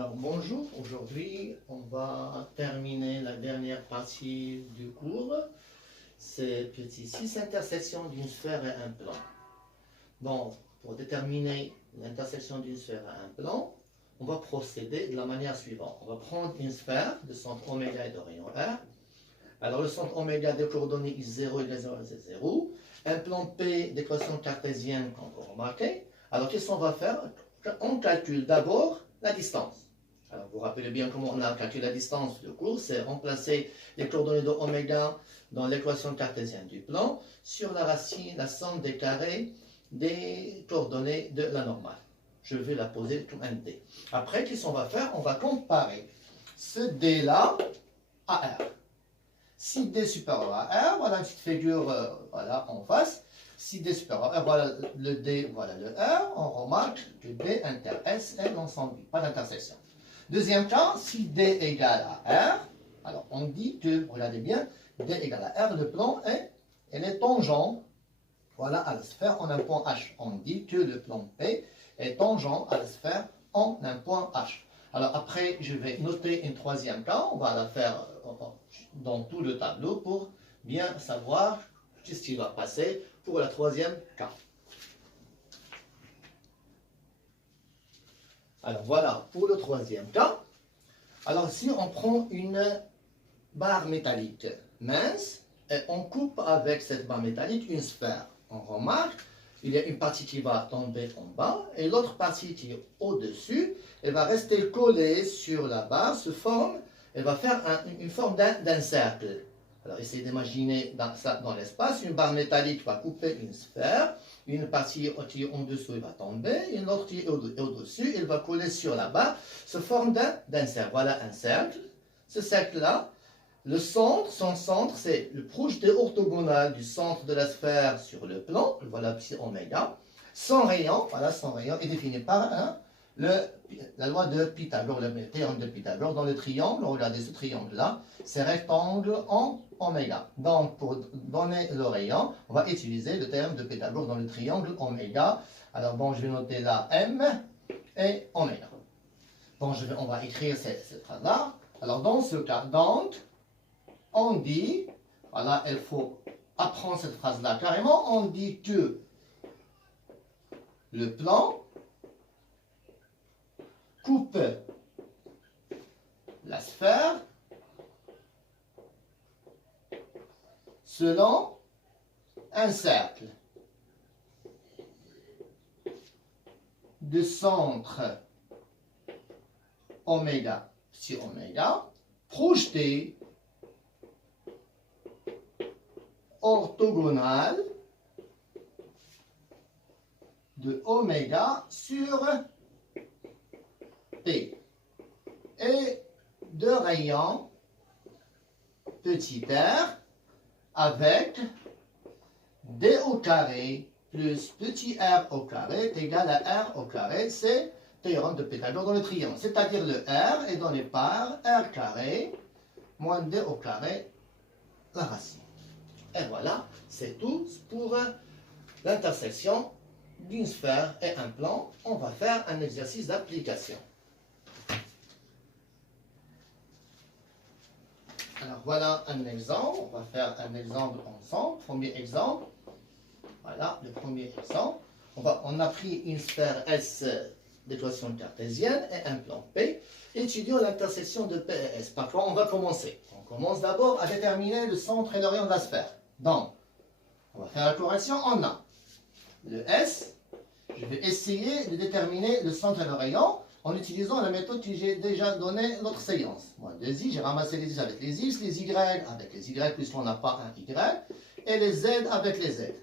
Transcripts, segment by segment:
Alors bonjour, aujourd'hui on va terminer la dernière partie du cours. C'est petit 6 intersections d'une sphère et un plan. Donc pour déterminer l'intersection d'une sphère et un plan, on va procéder de la manière suivante. On va prendre une sphère de centre oméga et de rayon R. Alors le centre oméga des coordonnées x0 et z0 et z0. Un plan P d'équation cartésienne qu'on peut remarquer. Alors qu'est-ce qu'on va faire? On calcule d'abord la distance. Alors vous vous rappelez bien comment on a calculé la distance de cours, c'est remplacer les coordonnées de oméga dans l'équation cartésienne du plan sur la racine, la somme des carrés des coordonnées de la normale. Je vais la poser comme un D. Après, qu'est-ce qu'on va faire? On va comparer ce D-là à R. Si D supérieur à R, voilà une petite figure voilà, en face. Si D supérieur à R, voilà le D, voilà le R, on remarque que D inter S est l'ensemble, pas d'intersection. Deuxième cas, si D égale à R, alors on dit que, regardez bien, D égale à R, le plan est tangent voilà, à la sphère en un point H. On dit que le plan P est tangent à la sphère en un point H. Alors après, je vais noter une troisième cas, on va la faire dans tout le tableau pour bien savoir ce qui va passer pour la troisième cas. Alors voilà pour le troisième cas. Alors si on prend une barre métallique mince et on coupe avec cette barre métallique une sphère, on remarque il y a une partie qui va tomber en bas et l'autre partie qui est au-dessus, elle va rester collée sur la barre, elle va faire une forme d'un cercle. Alors essayez d'imaginer dans l'espace, une barre métallique va couper une sphère, une partie qui est en dessous elle va tomber, une autre qui est au-dessus, elle va coller sur la barre, se forme d'un cercle. Voilà un cercle. Ce cercle-là, le centre, son centre, c'est le projeté orthogonal du centre de la sphère sur le plan, voilà psi oméga. Son rayon, voilà son rayon est défini par la loi de Pythagore, le théorème de Pythagore. Dans le triangle, regardez ce triangle-là, c'est rectangle en oméga. Donc, pour donner le rayon, on va utiliser le théorème de Pythagore dans le triangle oméga. Alors, bon, je vais noter là M et oméga. Bon, on va écrire cette phrase-là. Alors, dans ce cas, donc, on dit, voilà, il faut apprendre cette phrase-là carrément, on dit que le plan coupe la sphère selon un cercle de centre oméga, psi oméga, projeté orthogonal de oméga sur P et de rayon petit r avec D au carré plus petit r au carré est égal à r au carré, c'est théorème de Pythagore dans le triangle, c'est-à-dire le r est donné par r carré moins D au carré, la racine. Et voilà, c'est tout pour l'intersection d'une sphère et un plan. On va faire un exercice d'application. Alors voilà un exemple, on va faire un exemple ensemble. Premier exemple, voilà le premier exemple. On a pris une sphère S d'équation cartésienne et un plan P. Étudions l'intersection de P et S. Par quoi on va commencer? On commence d'abord à déterminer le centre et le rayon de la sphère. Donc, on va faire la correction en A. Le S, je vais essayer de déterminer le centre et le rayon en utilisant la méthode que j'ai déjà donnée l'autre séance. Moi, les I, j'ai ramassé les I avec les X, les Y avec les Y puisqu'on n'a pas un Y, et les Z avec les Z.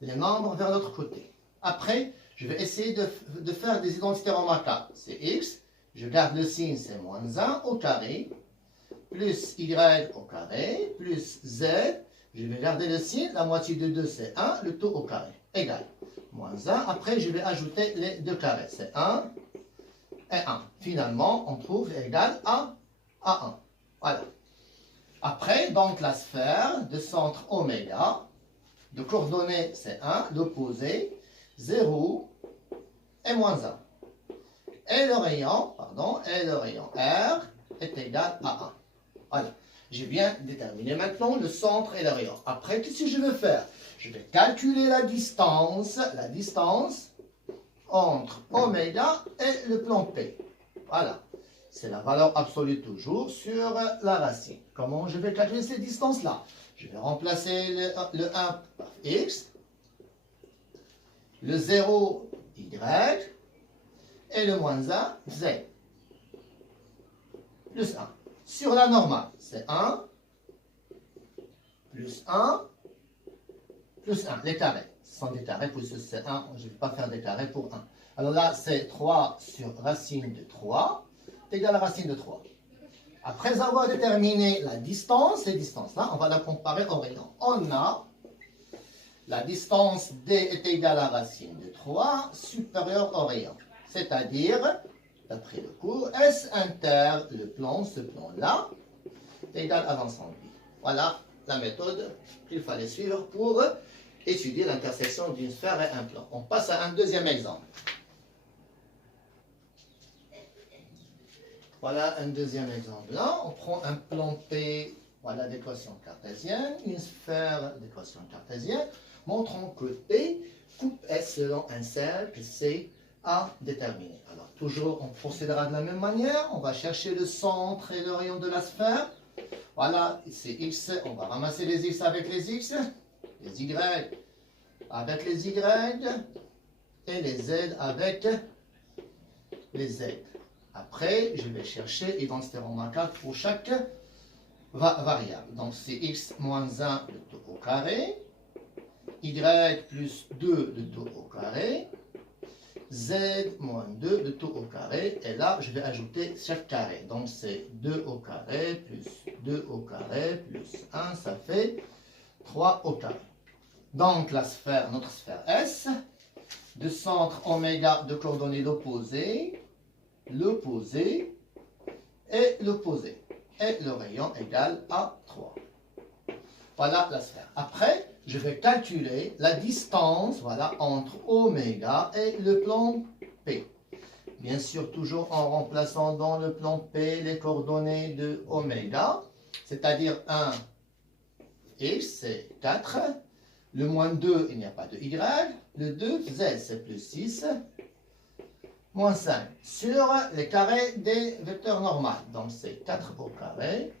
Les nombres vers l'autre côté. Après, je vais essayer de faire des identités remarquables. C'est X, je garde le signe, c'est moins 1 au carré, plus Y au carré, plus Z, je vais garder le signe, la moitié de 2 c'est 1, le tout au carré, égal. Moins 1, après je vais ajouter les deux carrés, c'est 1 et 1. Finalement, on trouve égal à 1. Voilà. Après, donc la sphère de centre oméga, de coordonnées c'est 1, l'opposé, 0 et moins 1. et le rayon, R est égal à 1. Voilà, j'ai bien déterminé maintenant le centre et le rayon. Après, qu'est-ce que je vais faire? Je vais calculer la distance entre oméga et le plan P. Voilà, c'est la valeur absolue toujours sur la racine. Comment je vais calculer cette distance-là? Je vais remplacer le 1 par x, le 0 y et le moins 1 z. Plus 1. Sur la normale, c'est 1 plus 1 plus 1, les carrés. Ce sont des carrés, puisque c'est 1, je ne vais pas faire des carrés pour 1. Alors là, c'est 3 sur racine de 3, c'est égal à racine de 3. Après avoir déterminé la distance, ces distances-là, on va la comparer au rayon. On a la distance D est égale à racine de 3 supérieure au rayon. C'est-à-dire, d'après le cours, S inter, ce plan-là, est égal à l'ensemble. Voilà la méthode qu'il fallait suivre pour étudier l'intersection d'une sphère et un plan. On passe à un deuxième exemple. Voilà un deuxième exemple. Là, on prend un plan P, voilà l'équation cartésienne, une sphère d'équation cartésienne, montrant que P coupe S selon un cercle C à déterminer. Alors, toujours, on procédera de la même manière. On va chercher le centre et le rayon de la sphère. Voilà, c'est X. On va ramasser les X avec les X, les Y avec les Y et les Z avec les Z. Après, je vais chercher identité remarquable pour chaque variable. Donc, c'est x moins 1 de taux au carré, y plus 2 de taux au carré, z moins 2 de taux au carré. Et là, je vais ajouter chaque carré. Donc, c'est 2 au carré plus 2 au carré plus 1, ça fait 3 au carré. Donc, la sphère, notre sphère S, de centre oméga de coordonnées l'opposé, l'opposé et l'opposé. Et le rayon égal à 3. Voilà la sphère. Après, je vais calculer la distance voilà, entre oméga et le plan P. Bien sûr, toujours en remplaçant dans le plan P les coordonnées de oméga, c'est-à-dire 1, x, c'est 4. Le moins 2, il n'y a pas de y. Le 2, z, c'est plus 6. Moins 5 sur les carrés des vecteurs normaux. Donc, c'est 4 au carré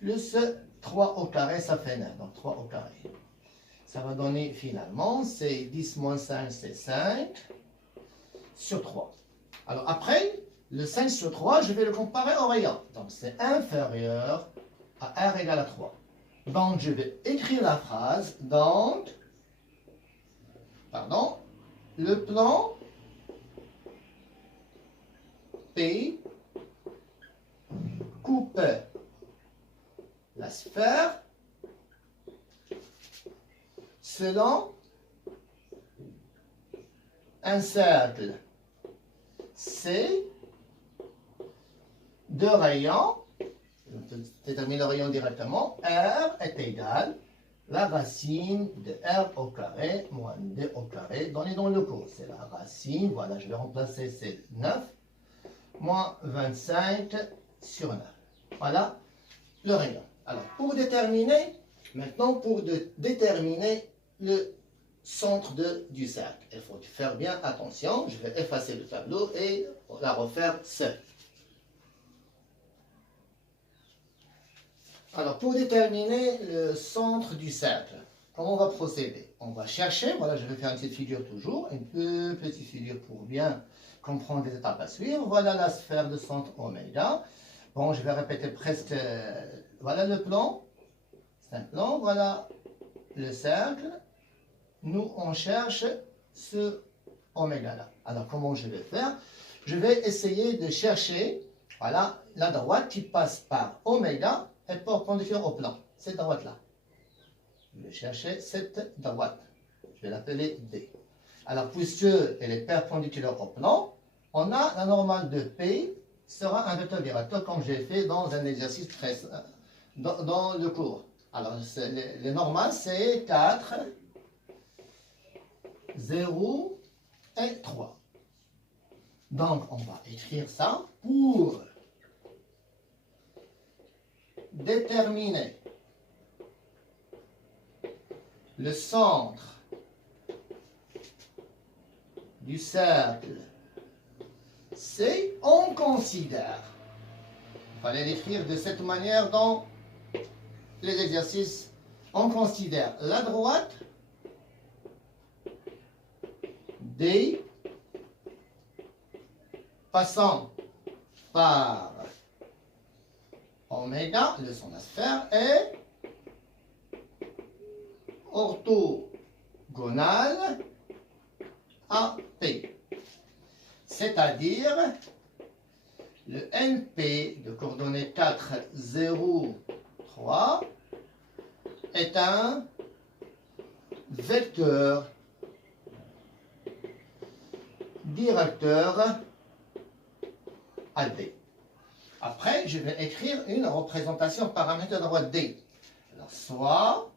plus 3 au carré, ça fait 9. Donc, 3 au carré. Ça va donner finalement, c'est 10 moins 5, c'est 5 sur 3. Alors, après, le 5 sur 3, je vais le comparer au rayon. Donc, c'est inférieur à R égale à 3. Donc, je vais écrire la phrase. Donc, le plan P coupe la sphère selon un cercle C de rayon, je détermine le rayon directement, R est égal à la racine de R au carré moins 2 au carré donné dans le cours. C'est la racine, voilà, je vais remplacer, c'est 9. Moins 25 sur 9. Voilà le rayon. Alors, pour déterminer, maintenant, déterminer le centre du cercle, il faut faire bien attention. Je vais effacer le tableau et la refaire seule. Alors, pour déterminer le centre du cercle, comment on va procéder? On va chercher, voilà, je vais faire une petite figure toujours, une petite figure pour bien comprendre les étapes à suivre. Voilà la sphère de centre oméga. Bon, je vais répéter presque. Voilà le plan. C'est un plan. Voilà le cercle. Nous, on cherche ce oméga-là. Alors, comment je vais faire? Je vais essayer de chercher, voilà, la droite qui passe par oméga est perpendiculaire au plan. Cette droite-là. Je vais chercher cette droite. Je vais l'appeler D. Alors, puisqu'elle est perpendiculaire au plan, on a la normale de P sera un vecteur directeur comme j'ai fait dans un exercice dans le cours. Alors, le normal, c'est 4, 0 et 3. Donc, on va écrire ça pour déterminer le centre du cercle C, on considère. Il fallait l'écrire de cette manière dans les exercices. On considère la droite D passant par oméga, le son de la sphère, est orthogonale à P. C'est-à-dire, le NP de coordonnées 4, 0, 3 est un vecteur directeur à D. Après, je vais écrire une représentation paramétrique de droite D. Alors, soit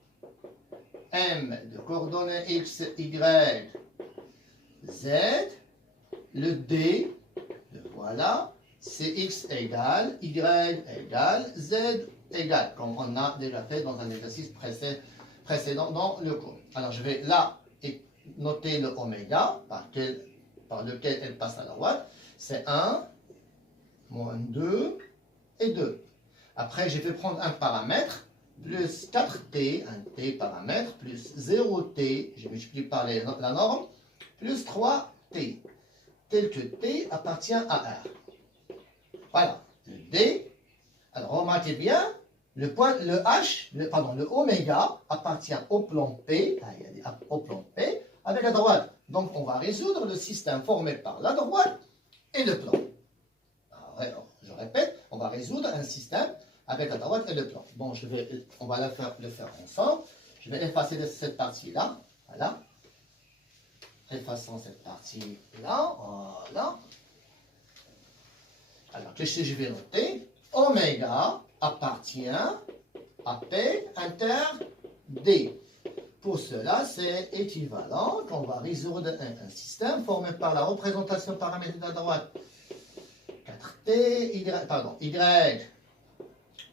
M de coordonnées X, Y, Z, le D, voilà, c'est X égale, Y égale, Z égale, comme on a déjà fait dans un exercice précédent dans le cours. Alors, je vais là noter le oméga par lequel elle passe à la droite. C'est 1, moins 2 et 2. Après, je vais prendre un paramètre, plus 4t, un t paramètre, plus 0t, je multiplie par la norme, plus 3t, tel que t appartient à R. Voilà, le D. Alors, remarquez bien, le oméga appartient au plan P, avec la droite. Donc, on va résoudre le système formé par la droite et le plan. Alors, je répète, on va résoudre un système avec la droite et le plan. Bon, on va le faire ensemble. Je vais effacer cette partie-là. Voilà. Effaçons cette partie-là. Voilà. Alors, qu'est-ce que je vais noter? Oméga appartient à P inter D. Pour cela, c'est équivalent qu'on va résoudre un système formé par la représentation paramétrique de la droite. 4t, Y,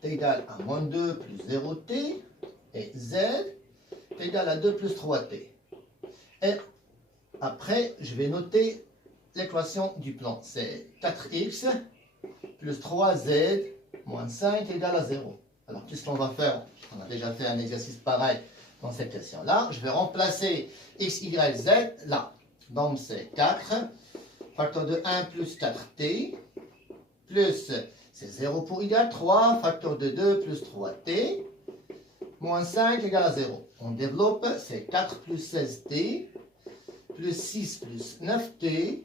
t égale à moins 2 plus 0t, et Z égale à 2 plus 3t. Et après, je vais noter l'équation du plan. C'est 4x plus 3z moins 5 égale à 0. Alors, qu'est-ce qu'on va faire? On a déjà fait un exercice pareil dans cette question-là. Je vais remplacer x, y, z là. Donc, c'est 4, facteur de 1 plus 4t, plus, c'est 0 pour y, 3, facteur de 2 plus 3t, moins 5 égale à 0. On développe, c'est 4 plus 16t, plus 6 plus 9t,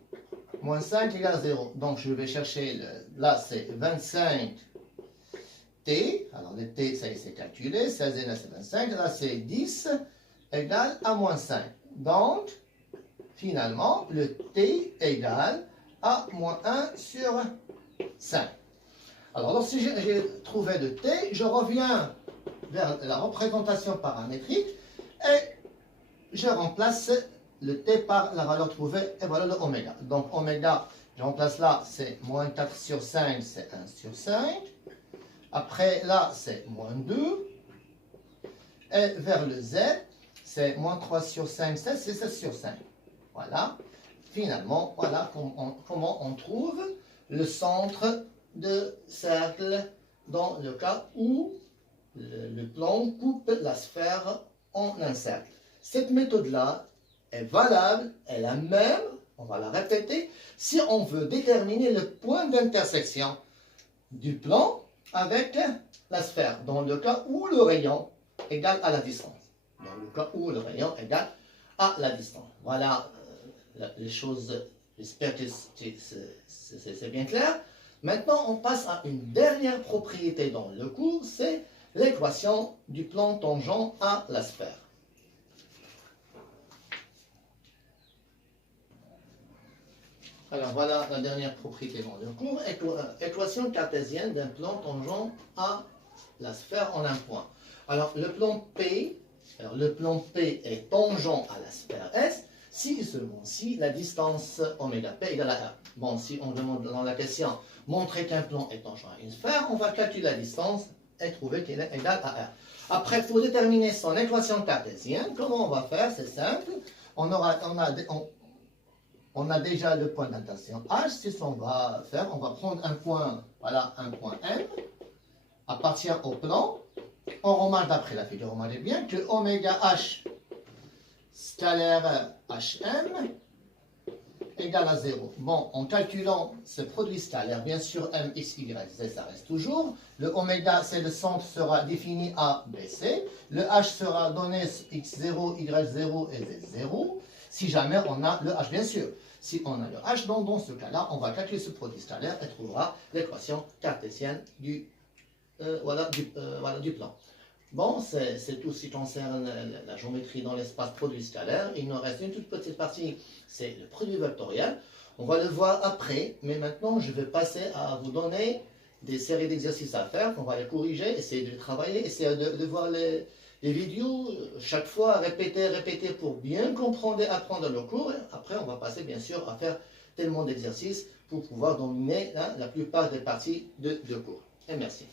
moins 5 égale à 0. Donc, je vais chercher, là, c'est 25t. Alors, le t, ça y est, c'est calculé. 16 et 9, c'est 25. Là, c'est 10 égale à moins 5. Donc, finalement, le t égale à moins 1 sur 5. Alors, si j'ai trouvé le t, je reviens vers la représentation paramétrique et je remplace le t par la valeur trouvée et voilà le oméga. Donc, oméga, je remplace là, c'est moins 4 sur 5, c'est 1 sur 5. Après, là, c'est moins 2. Et vers le z, c'est moins 3 sur 5, c'est 7 sur 5. Voilà. Finalement, voilà comment on trouve le centre de cercle dans le cas où le plan coupe la sphère en un cercle. Cette méthode-là est valable, est la même, on va la répéter, si on veut déterminer le point d'intersection du plan avec la sphère, dans le cas où le rayon égale à la distance. Dans le cas où le rayon égale à la distance. Voilà les choses, j'espère que c'est bien clair. Maintenant, on passe à une dernière propriété dans le cours, c'est l'équation du plan tangent à la sphère. Alors voilà la dernière propriété dans le cours, équation cartésienne d'un plan tangent à la sphère en un point. Alors le plan P est tangent à la sphère S, si et seulement si la distance oméga p égale à r. Bon, si on demande dans la question, montrer qu'un plan est tangent à une sphère, on va calculer la distance et trouver qu'elle est égale à r. Après, pour déterminer son équation cartésienne, comment on va faire? C'est simple. On a déjà le point d'intersection H. C'est ce qu'on va faire. On va prendre un point, voilà, un point M, appartient au plan. On remarque d'après la figure, on remarque bien que oméga H scalaire HM égale à 0. Bon, en calculant ce produit scalaire, bien sûr, M, X, Y, Z, ça reste toujours. Le oméga, c'est le centre, sera défini A, B, C. Le H sera donné X0, Y0 et Z0. Si jamais on a le H, bien sûr. Si on a le H, donc dans ce cas-là, on va calculer ce produit scalaire et trouvera l'équation cartésienne du plan. Bon, c'est tout ce qui concerne la géométrie dans l'espace produit scalaire. Il nous reste une toute petite partie, c'est le produit vectoriel. On va le voir après, mais maintenant je vais passer à vous donner des séries d'exercices à faire. On va les corriger, essayer de les travailler, essayer de voir les vidéos, chaque fois répéter pour bien comprendre et apprendre le cours. Après, on va passer bien sûr à faire tellement d'exercices pour pouvoir dominer la plupart des parties de cours. Et merci.